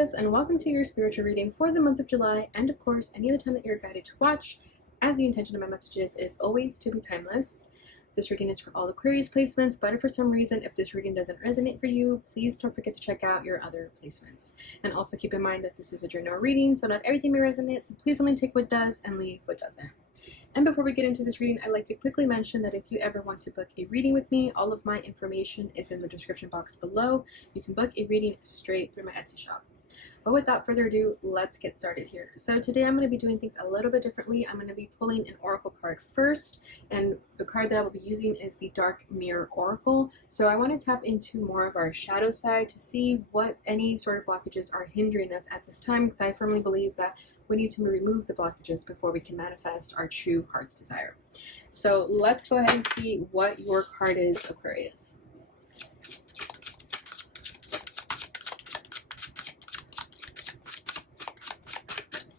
Aquarius, and welcome to your spiritual reading for the month of July, and of course any other time that you're guided to watch, as the intention of my messages is always to be timeless. This reading is for all Aquarius placements, but if for some reason if this reading doesn't resonate for you, please don't forget to check out your other placements. And also keep in mind that this is a general reading, so not everything may resonate, so please only take what does and leave what doesn't. And before we get into this reading, I'd like to quickly mention that if you ever want to book a reading with me, all of my information is in the description box below. You can book a reading straight through my Etsy shop. But without further ado, let's get started here. So today I'm going to be doing things a little bit differently. I'm going to be pulling an oracle card first, and the card that I will be using is the Dark Mirror Oracle. So I want to tap into more of our shadow side to see what any sort of blockages are hindering us at this time, because I firmly believe that we need to remove the blockages before we can manifest our true heart's desire. So let's go ahead and see what your card is, Aquarius.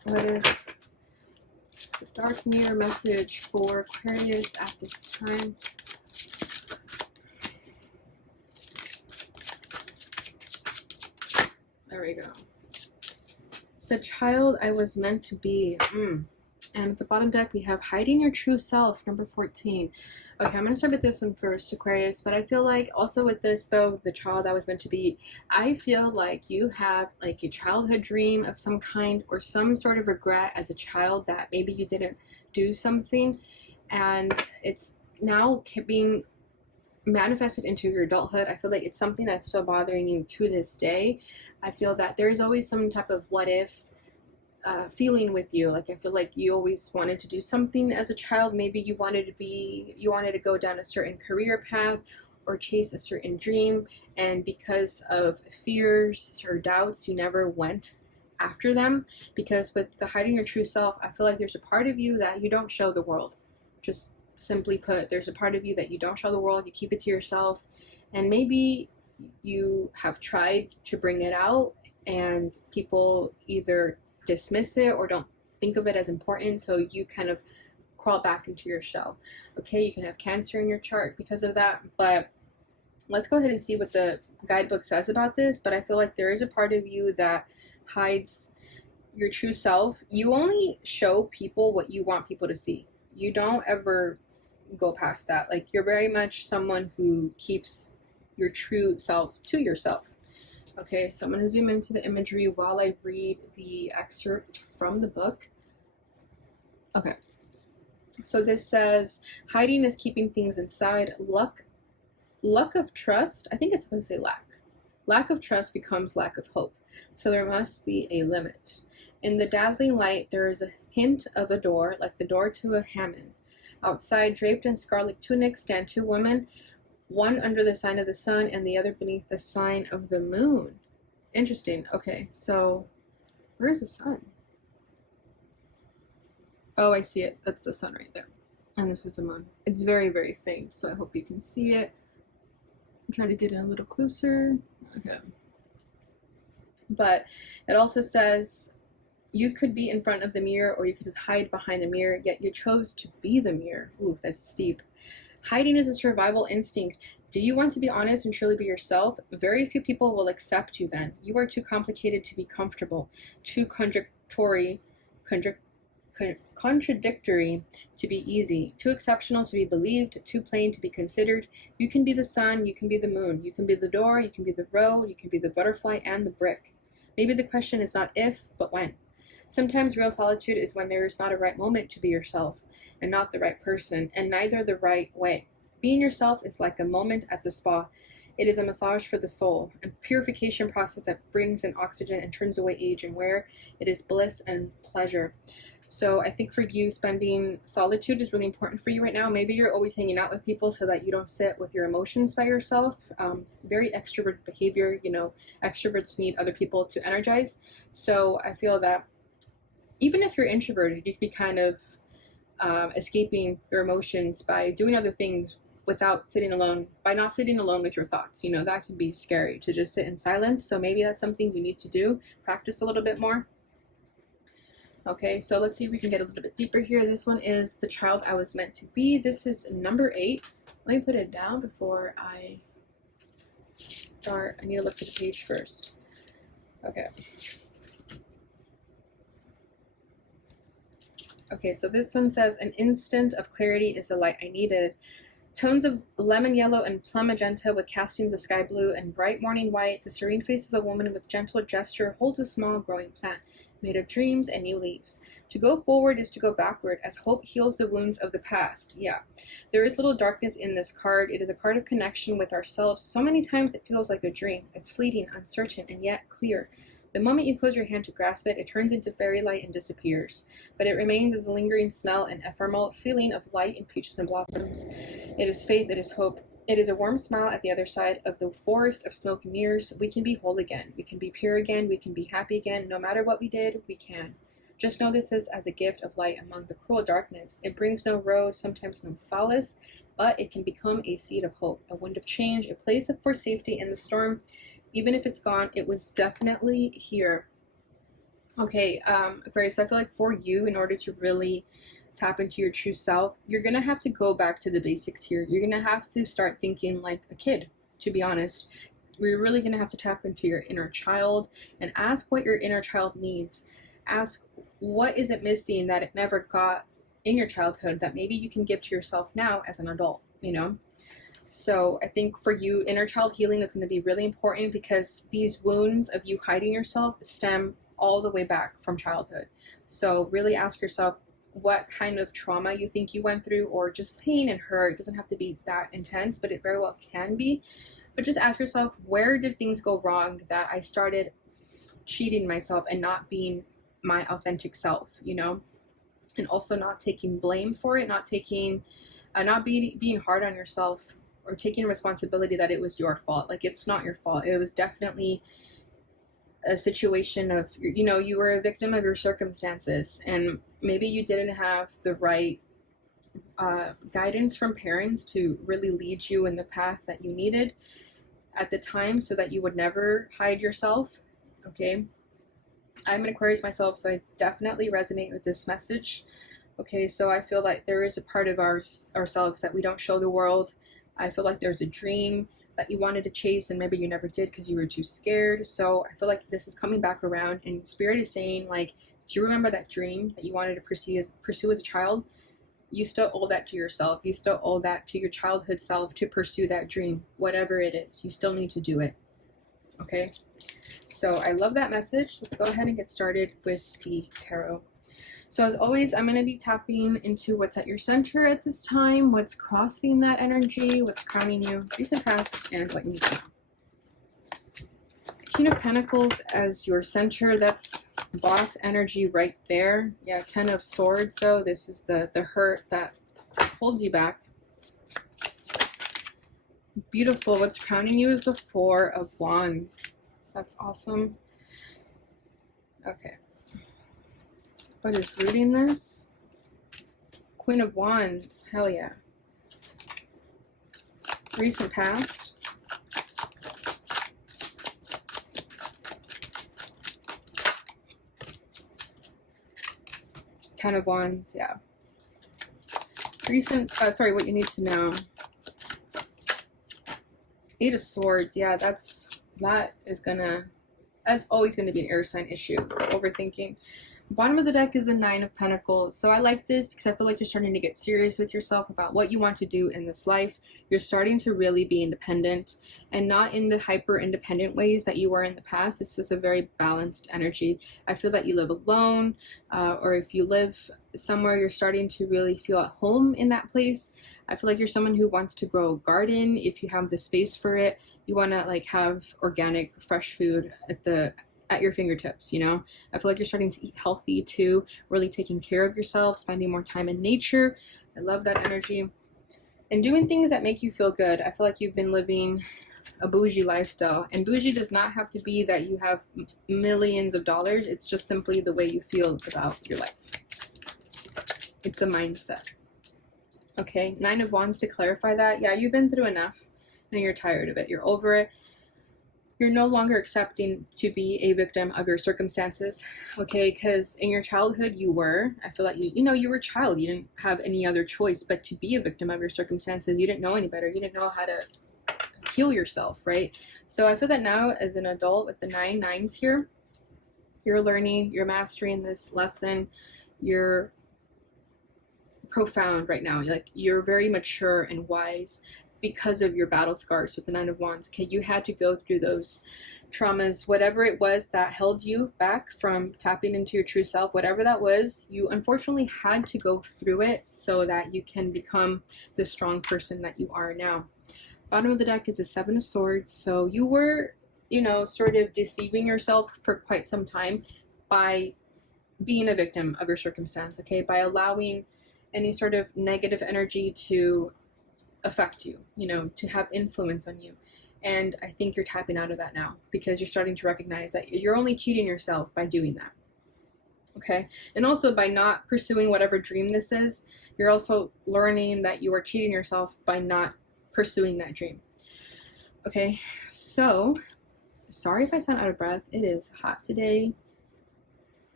What is the Dark Mirror message for Aquarius at this time? There we go. The child I was meant to be. And at the bottom deck, we have hiding your true self, number 14. Okay, I'm going to start with this one first, Aquarius. But I feel like also with this, though, the child I was meant to be, I feel like you have like a childhood dream of some kind or some sort of regret as a child that maybe you didn't do something. And it's now being manifested into your adulthood. I feel like it's something that's still bothering you to this day. I feel that there is always some type of what if feeling with you. Like I feel like you always wanted to do something as a child. Maybe you wanted to go down a certain career path or chase a certain dream, and because of fears or doubts you never went after them. Because with the hiding your true self, I feel like there's a part of you that you don't show the world. Just simply put, there's a part of you that you don't show the world. You keep it to yourself, and maybe you have tried to bring it out and people either dismiss it or don't think of it as important, so you kind of crawl back into your shell. Okay, you can have Cancer in your chart because of that, but let's go ahead and see what the guidebook says about this. But I feel like there is a part of you that hides your true self. You only show people what you want people to see. You don't ever go past that. Like, you're very much someone who keeps your true self to yourself. Okay, so I'm going to zoom into the imagery while I read the excerpt from the book. Okay, so this says, hiding is keeping things inside. Lack of trust, I think it's supposed to say lack. Lack of trust becomes lack of hope. So there must be a limit. In the dazzling light, there is a hint of a door, like the door to a Hammam. Outside, draped in scarlet tunics, stand two women, one under the sign of the sun and the other beneath the sign of the moon. Interesting. Okay, so where is the sun? Oh, I see it. That's the sun right there. And this is the moon. It's very, very faint, so I hope you can see it. I'm trying to get it a little closer. Okay. But it also says you could be in front of the mirror or you could hide behind the mirror, yet you chose to be the mirror. Ooh, that's steep. Hiding is a survival instinct. Do you want to be honest and truly be yourself? Very few people will accept you then. You are too complicated to be comfortable, too contradictory to be easy, too exceptional to be believed, too plain to be considered. You can be the sun, you can be the moon, you can be the door, you can be the road, you can be the butterfly and the brick. Maybe the question is not if, but when. Sometimes real solitude is when there is not a right moment to be yourself, and not the right person, and neither the right way. Being yourself is like a moment at the spa. It is a massage for the soul, a purification process that brings in oxygen and turns away age and wear. It is bliss and pleasure. So I think for you, spending solitude is really important for you right now. Maybe you're always hanging out with people so that you don't sit with your emotions by yourself. Very extrovert behavior, you know, extroverts need other people to energize. So I feel that even if you're introverted, you could be kind of escaping your emotions by doing other things without sitting alone, by not sitting alone with your thoughts. You know, that could be scary to just sit in silence. So maybe that's something you need to do, practice a little bit more. Okay, so let's see if we can get a little bit deeper here. This one is the child I was meant to be. This is number 8. Let me put it down before I start. I need to look at the page first. Okay. Okay, so this one says, an instant of clarity is the light I needed. Tones of lemon yellow and plum magenta with castings of sky blue and bright morning white, the serene face of a woman with gentle gesture holds a small growing plant, made of dreams and new leaves. To go forward is to go backward, as hope heals the wounds of the past. Yeah, there is little darkness in this card. It is a card of connection with ourselves. So many times it feels like a dream. It's fleeting, uncertain, and yet clear. The moment you close your hand to grasp it, it turns into fairy light and disappears. But it remains as a lingering smell and ephemeral feeling of light and peaches and blossoms. It is faith, it is hope. It is a warm smile at the other side of the forest of smoke and mirrors. We can be whole again. We can be pure again. We can be happy again. No matter what we did, we can. Just know this is as a gift of light among the cruel darkness. It brings no road, sometimes no solace, but it can become a seed of hope, a wind of change, a place for safety in the storm. Even if it's gone, it was definitely here. Okay, Aquarius, I feel like for you, in order to really tap into your true self, you're going to have to go back to the basics here. You're going to have to start thinking like a kid, to be honest. We're really going to have to tap into your inner child and ask what your inner child needs. Ask what is it missing that it never got in your childhood that maybe you can give to yourself now as an adult, you know? So I think for you, inner child healing is going to be really important because these wounds of you hiding yourself stem all the way back from childhood. So really ask yourself what kind of trauma you think you went through, or just pain and hurt. It doesn't have to be that intense, but it very well can be. But just ask yourself, where did things go wrong that I started cheating myself and not being my authentic self, you know? And also not taking blame for it, not being hard on yourself, or taking responsibility that it was your fault. Like, it's not your fault. It was definitely a situation of, you know, you were a victim of your circumstances, and maybe you didn't have the right guidance from parents to really lead you in the path that you needed at the time so that you would never hide yourself. Okay, I'm an Aquarius myself, so I definitely resonate with this message. Okay, so I feel like there is a part of ourselves that we don't show the world. I feel like there's a dream that you wanted to chase and maybe you never did because you were too scared. So I feel like this is coming back around, and Spirit is saying, like, do you remember that dream that you wanted to pursue as a child? You still owe that to yourself. You still owe that to your childhood self to pursue that dream, whatever it is. You still need to do it. Okay, so I love that message. Let's go ahead and get started with the tarot. So as always, I'm going to be tapping into what's at your center at this time, what's crossing that energy, what's crowning you, recent past, and what you need to know. King of Pentacles as your center, that's boss energy right there. Yeah, Ten of Swords though, this is the hurt that holds you back. Beautiful. What's crowning you is the Four of Wands. That's awesome. Okay. What is rooting this? Queen of Wands. Hell yeah. Recent past. Ten of Wands. Yeah. Recent. Sorry, what you need to know. Eight of Swords. Yeah, that's always gonna be an air sign issue. Overthinking. Bottom of the deck is the Nine of Pentacles. So I like this because I feel like you're starting to get serious with yourself about what you want to do in this life. You're starting to really be independent, and not in the hyper independent ways that you were in the past. This is a very balanced energy. I feel that you live alone, or if you live somewhere, you're starting to really feel at home in that place. I feel like you're someone who wants to grow a garden if you have the space for it. You want to like have organic, fresh food at your fingertips, you know? I feel like you're starting to eat healthy too, really taking care of yourself, spending more time in nature. I love that energy. And doing things that make you feel good. I feel like you've been living a bougie lifestyle. And bougie does not have to be that you have millions of dollars. It's just simply the way you feel about your life. It's a mindset. Okay, Nine of Wands to clarify that. Yeah, you've been through enough and you're tired of it. You're over it. You're no longer accepting to be a victim of your circumstances, okay? Because in your childhood, I feel like you were a child. You didn't have any other choice but to be a victim of your circumstances. You didn't know any better. You didn't know how to heal yourself, right? So I feel that now as an adult with the 9 nines here, You're learning, you're mastering this lesson. You're profound right now. You're very mature and wise because of your battle scars with the Nine of Wands. Okay, you had to go through those traumas, whatever it was that held you back from tapping into your true self, whatever that was, you unfortunately had to go through it so that you can become the strong person that you are now. Bottom of the deck is a Seven of Swords. So you were, sort of deceiving yourself for quite some time by being a victim of your circumstance, okay? By allowing any sort of negative energy to affect you, to have influence on you. And I think you're tapping out of that now because you're starting to recognize that you're only cheating yourself by doing that. Okay? And also by not pursuing whatever dream this is, you're also learning that you are cheating yourself by not pursuing that dream. Okay? So, sorry if I sound out of breath. It is hot today.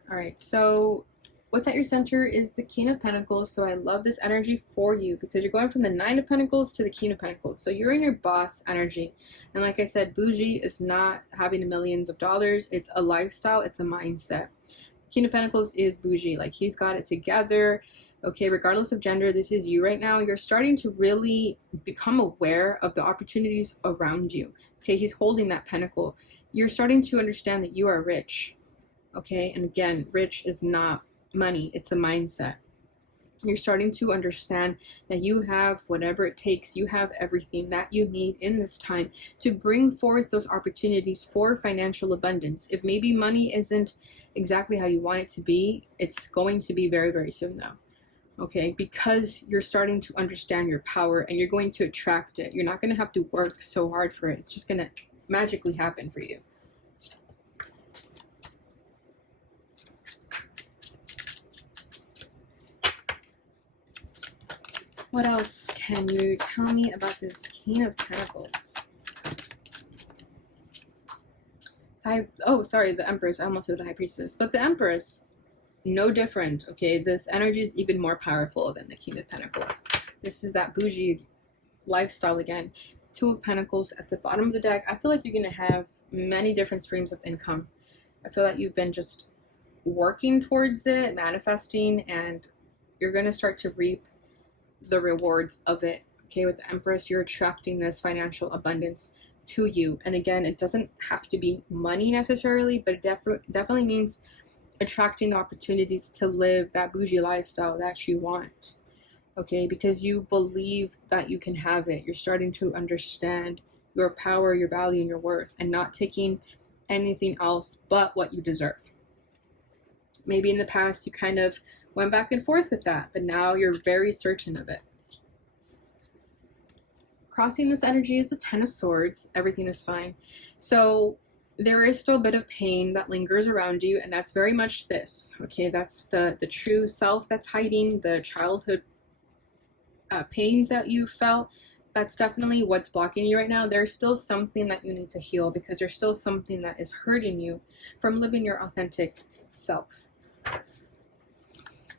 All right, so what's at your center is the King of Pentacles. So I love this energy for you because you're going from the Nine of Pentacles to the King of Pentacles. So you're in your boss energy. And like I said, bougie is not having millions of dollars. It's a lifestyle. It's a mindset. King of Pentacles is bougie. Like he's got it together. Okay, regardless of gender, this is you right now. You're starting to really become aware of the opportunities around you. Okay, he's holding that pentacle. You're starting to understand that you are rich. Okay, and again, rich is not money, it's a mindset. You're starting to understand that you have whatever it takes, you have everything that you need in this time to bring forth those opportunities for financial abundance. If maybe money isn't exactly how you want it to be, it's going to be very, very soon though. Okay, because you're starting to understand your power and you're going to attract it. You're not going to have to work so hard for it. It's just going to magically happen for you. What else can you tell me about this King of Pentacles? The Empress. I almost said the High Priestess. But the Empress, no different, okay? This energy is even more powerful than the King of Pentacles. This is that bougie lifestyle again. Two of Pentacles at the bottom of the deck. I feel like you're going to have many different streams of income. I feel like you've been just working towards it, manifesting, and you're going to start to reap the rewards of it. Okay, with the Empress, you're attracting this financial abundance to you. And again, it doesn't have to be money necessarily, but it definitely means attracting the opportunities to live that bougie lifestyle that you want. Okay, because you believe that you can have it. You're starting to understand your power, your value, and your worth, and not taking anything else but what you deserve. Maybe in the past you kind of went back and forth with that, but now you're very certain of it. Crossing this energy is the Ten of Swords. Everything is fine. So there is still a bit of pain that lingers around you, and that's very much this. Okay, that's the true self that's hiding, the childhood pains that you felt. That's definitely what's blocking you right now. There's still something that you need to heal because there's still something that is hurting you from living your authentic self.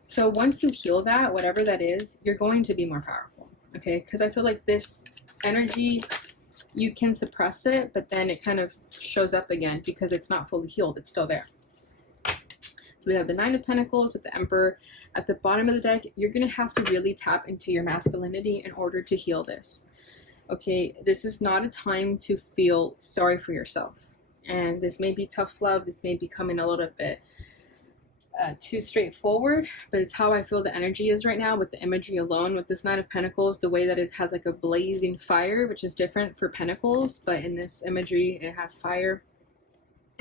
So once you heal that, whatever that is, you're going to be more powerful, okay? Because I feel like this energy, you can suppress it, but then it kind of shows up again because it's not fully healed. It's still there. So we have the Nine of Pentacles with the Emperor. At the bottom of the deck, you're going to have to really tap into your masculinity in order to heal this. Okay, this is not a time to feel sorry for yourself. And this may be tough love. This may be coming a little bit too straightforward, but it's how I feel the energy is right now with the imagery alone. With this Nine of Pentacles, the way that it has like a blazing fire, which is different for Pentacles, but in this imagery, it has fire.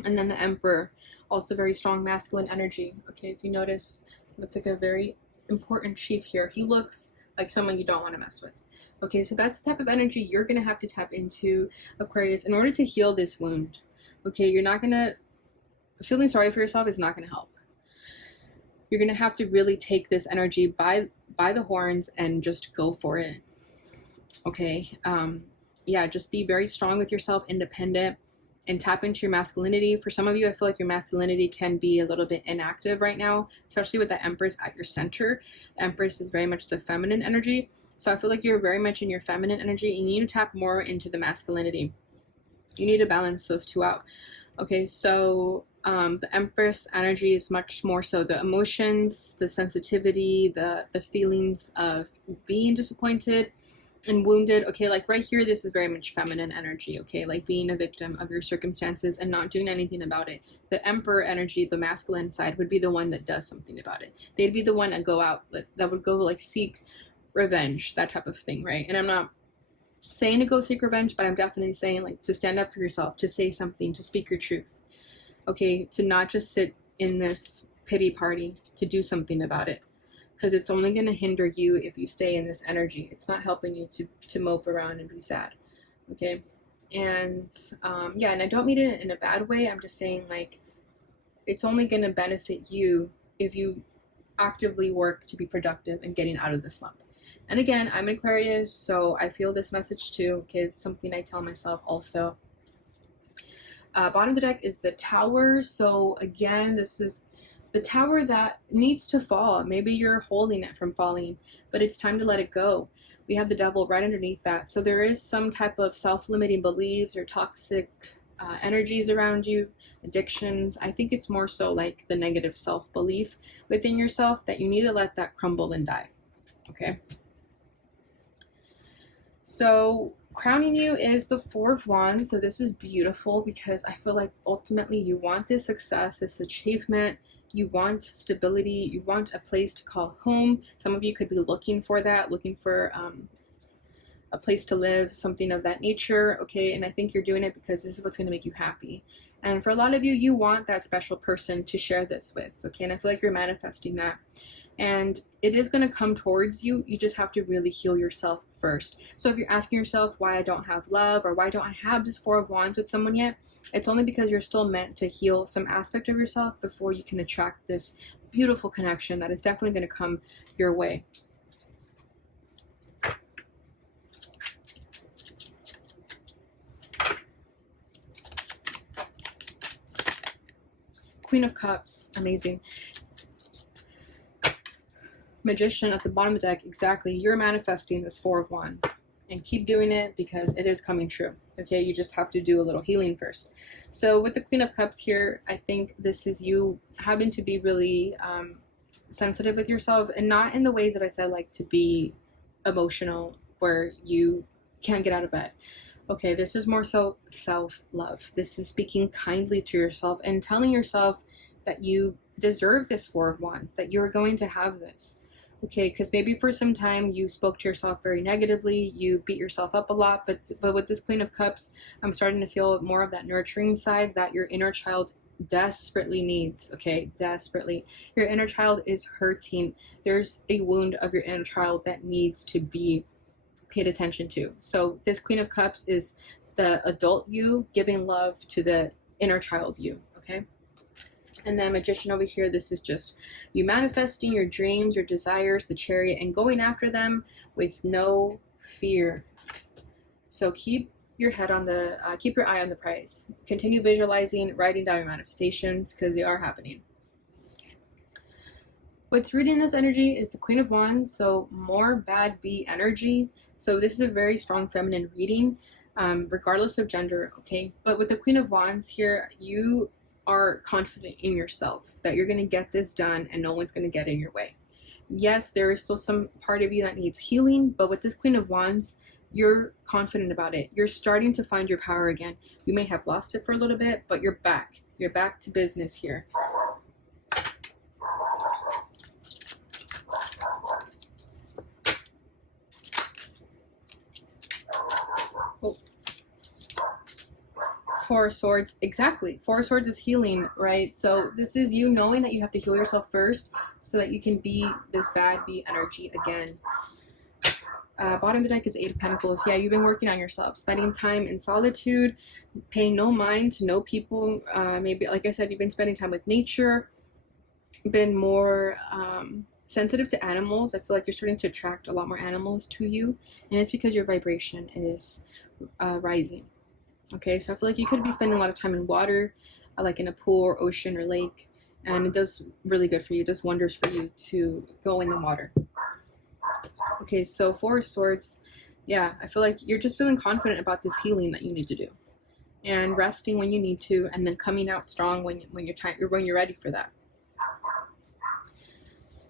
And then the Emperor, also very strong masculine energy. Okay, if you notice, looks like a very important chief here. He looks like someone you don't want to mess with. Okay, so that's the type of energy you're going to have to tap into, Aquarius, in order to heal this wound. Okay, you're not going to, feeling sorry for yourself is not going to help. You're going to have to really take this energy by the horns and just go for it. Okay, yeah, just be very strong with yourself, independent, and tap into your masculinity. For some of you, I feel like your masculinity can be a little bit inactive right now, especially with the Empress at your center. The Empress is very much the feminine energy. So I feel like you're very much in your feminine energy and you need to tap more into the masculinity. You need to balance those two out. Okay, so The Empress energy is much more so the emotions, the sensitivity, the feelings of being disappointed and wounded. Okay, like right here, this is very much feminine energy. Okay, like being a victim of your circumstances and not doing anything about it. The Emperor energy, the masculine side, would be the one that does something about it. They'd be the one that go out, that would go like seek revenge, that type of thing, right? And I'm not saying to go seek revenge, but I'm definitely saying like to stand up for yourself, to say something, to speak your truth. Okay, to not just sit in this pity party, to do something about it, because it's only going to hinder you if you stay in this energy. It's not helping you to mope around and be sad. Okay, and yeah, and I don't mean it in a bad way. I'm just saying like it's only going to benefit you if you actively work to be productive and getting out of the slump. And again, I'm an Aquarius, so I feel this message too. Okay, it's something I tell myself also. Bottom of the deck is the Tower. So again, this is the tower that needs to fall. Maybe you're holding it from falling, but it's time to let it go. We have the Devil right underneath that. So there is some type of self-limiting beliefs or toxic energies around you, addictions. I think it's more so like the negative self-belief within yourself that you need to let that crumble and die. Okay. So crowning you is the Four of Wands. So this is beautiful because I feel like ultimately you want this success, this achievement, you want stability, you want a place to call home. Some of you could be looking for that, looking for a place to live, something of that nature. Okay, and I think you're doing it because this is what's going to make you happy. And for a lot of you, you want that special person to share this with. Okay, and I feel like you're manifesting that. And it is going to come towards you. You just have to really heal yourself first. So if you're asking yourself why I don't have love or why don't I have this Four of Wands with someone yet, it's only because you're still meant to heal some aspect of yourself before you can attract this beautiful connection that is definitely going to come your way. Queen of Cups, amazing. Magician at the bottom of the deck, exactly. You're manifesting this Four of Wands, and keep doing it because it is coming true. Okay, you just have to do a little healing first. So with the Queen of Cups here, I think this is you having to be really sensitive with yourself, and not in the ways that I said, like to be emotional where you can't get out of bed. Okay, this is more so self-love. This is speaking kindly to yourself and telling yourself that you deserve this Four of Wands, that you're going to have this. Okay, because maybe for some time you spoke to yourself very negatively, you beat yourself up a lot, but with this Queen of Cups, I'm starting to feel more of that nurturing side that your inner child desperately needs. Okay, desperately. Your inner child is hurting. There's a wound of your inner child that needs to be paid attention to. So this Queen of Cups is the adult you giving love to the inner child you. Okay. And then Magician over here, this is just you manifesting your dreams, your desires, the Chariot, and going after them with no fear. So keep your head on the, keep your eye on the prize. Continue visualizing, writing down your manifestations because they are happening. What's reading this energy is the Queen of Wands, so more bad bee energy. So this is a very strong feminine reading, regardless of gender, okay? But with the Queen of Wands here, you are confident in yourself that you're going to get this done and no one's going to get in your way. Yes, there is still some part of you that needs healing, but with this Queen of Wands, you're confident about it. You're starting to find your power again. You may have lost it for a little bit, but you're back. You're back to business here. Oh. Four of Swords, exactly. Four of Swords is healing, right? So this is you knowing that you have to heal yourself first so that you can be this bad bee energy again. Bottom of the deck is Eight of Pentacles. Yeah, you've been working on yourself, spending time in solitude, paying no mind to no people. Maybe, like I said, you've been spending time with nature, been more sensitive to animals. I feel like you're starting to attract a lot more animals to you, and it's because your vibration is rising. Okay, so I feel like you could be spending a lot of time in water, like in a pool or ocean or lake, and it does really good for you. It does wonders for you to go in the water. Okay, so Four of Swords, yeah, I feel like you're just feeling confident about this healing that you need to do. and resting when you need to, and then coming out strong when you're ready for that.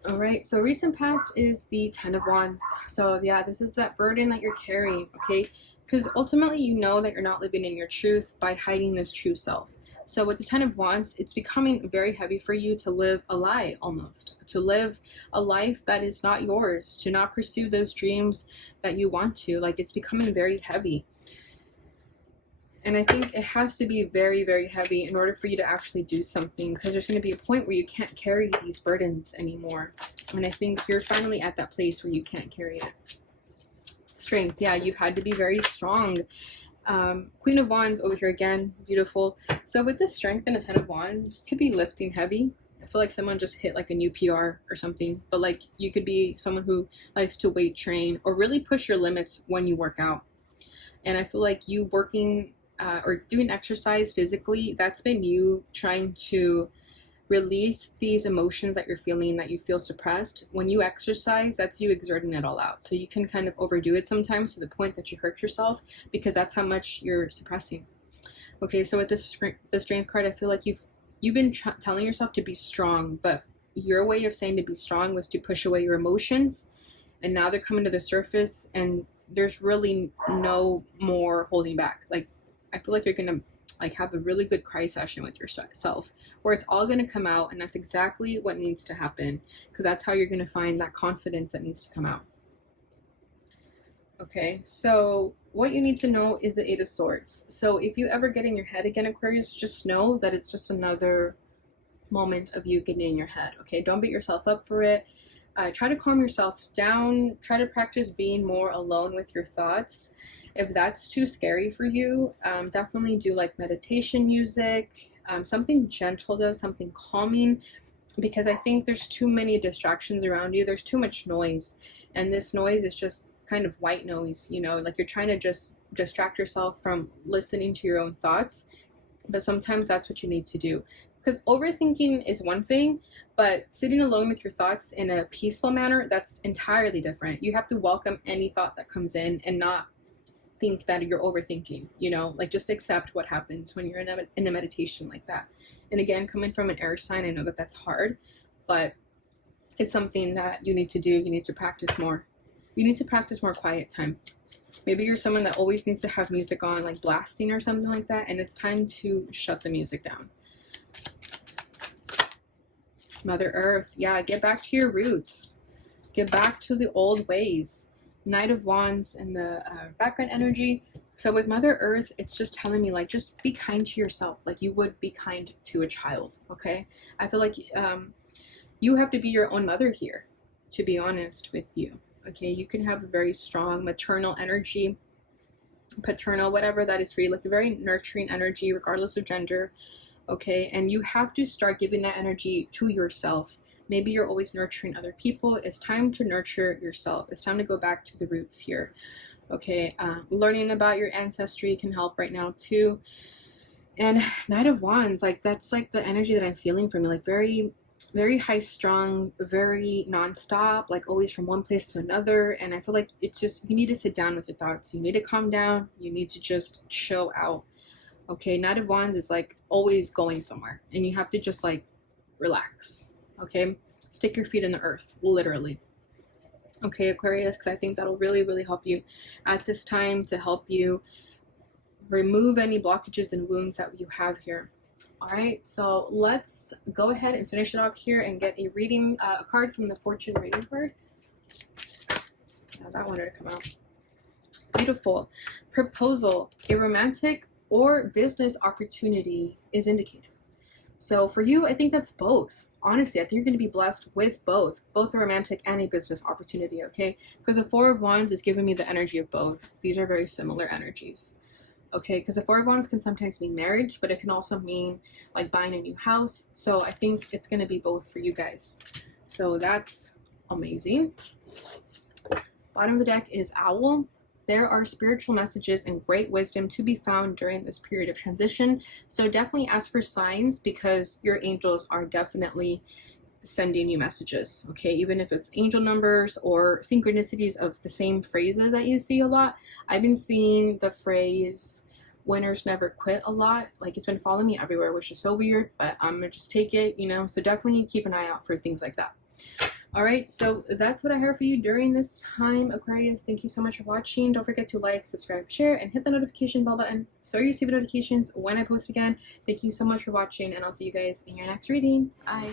All right, so recent past is the Ten of Wands. So yeah, this is that burden that you're carrying, okay? Because ultimately you know that you're not living in your truth by hiding this true self. So with the Ten of Wands, it's becoming very heavy for you to live a lie, almost. To live a life that is not yours, to not pursue those dreams that you want to. Like, it's becoming very heavy. And I think it has to be very, very heavy in order for you to actually do something, because there's going to be a point where you can't carry these burdens anymore. And I think you're finally at that place where you can't carry it. Strength. Yeah, you've had to be very strong. Queen of Wands over here again. Beautiful. So with this strength and a Ten of Wands, you could be lifting heavy. I feel like someone just hit like a new PR or something. But like, you could be someone who likes to weight train or really push your limits when you work out. And I feel like you working or doing exercise physically, that's been you trying to release these emotions that you're feeling, that you feel suppressed. When you exercise, that's you exerting it all out. So you can kind of overdo it sometimes to the point that you hurt yourself, because that's how much you're suppressing. Okay, so with this strength card, I feel like you've been telling yourself to be strong, but your way of saying to be strong was to push away your emotions, and now they're coming to the surface, and there's really no more holding back. Like, I feel like you're gonna like have a really good cry session with yourself, where it's all gonna come out, and that's exactly what needs to happen, because that's how you're gonna find that confidence that needs to come out. Okay, so what you need to know is the Eight of Swords. So if you ever get in your head again, Aquarius, just know that it's just another moment of you getting in your head. Okay, don't beat yourself up for it. Try to calm yourself down. Try to practice being more alone with your thoughts. If that's too scary for you, definitely do like meditation music, something gentle though, something calming, because I think there's too many distractions around you. There's too much noise, and this noise is just kind of white noise, you know, like you're trying to just distract yourself from listening to your own thoughts. But sometimes that's what you need to do, because overthinking is one thing, but sitting alone with your thoughts in a peaceful manner, that's entirely different. You have to welcome any thought that comes in and not think that you're overthinking, you know, like just accept what happens when you're in a meditation like that. And again, coming from an air sign, I know that that's hard, but it's something that you need to do. You need to practice more. You need to practice more quiet time. Maybe you're someone that always needs to have music on, like blasting or something like that, and it's time to shut the music down. Mother Earth, yeah, get back to your roots. Get back to the old ways. Knight of Wands and the background energy. So with Mother Earth, it's just telling me, like, just be kind to yourself, like you would be kind to a child, okay? I feel like you have to be your own mother here, to be honest with you, okay? You can have a very strong maternal energy, paternal, whatever that is for you, like a very nurturing energy, regardless of gender, okay? And you have to start giving that energy to yourself. Maybe you're always nurturing other people. It's time to nurture yourself. It's time to go back to the roots here. Okay, learning about your ancestry can help right now too. And Knight of Wands, like that's like the energy that I'm feeling from you, like very, very high strung, very nonstop, like always from one place to another. And I feel like it's just, you need to sit down with your thoughts. You need to calm down. You need to just chill out. Okay, Knight of Wands is like always going somewhere, and you have to just like relax. Okay, stick your feet in the earth, literally. Okay, Aquarius, because I think that'll really, really help you at this time, to help you remove any blockages and wounds that you have here. All right, so let's go ahead and finish it off here and get a reading, a card from the Fortune reading card. Now that wanted to come out. Beautiful. Proposal. A romantic or business opportunity is indicated. So for you, I think that's both. Honestly, I think you're going to be blessed with both a romantic and a business opportunity, okay? Because the Four of Wands is giving me the energy of both. These are very similar energies, okay? Because the Four of Wands can sometimes mean marriage, but it can also mean like buying a new house. So I think it's going to be both for you guys. So that's amazing. Bottom of the deck is Owl. There are spiritual messages and great wisdom to be found during this period of transition. So definitely ask for signs, because your angels are definitely sending you messages, okay? Even if it's angel numbers or synchronicities of the same phrases that you see a lot. I've been seeing the phrase, winners never quit a lot. Like, it's been following me everywhere, which is so weird, but I'm gonna just take it, you know, so definitely keep an eye out for things like that. All right, so that's what I have for you during this time, Aquarius. Thank you so much for watching. Don't forget to like, subscribe, share, and hit the notification bell button so you receive notifications when I post again. Thank you so much for watching, and I'll see you guys in your next reading. Bye.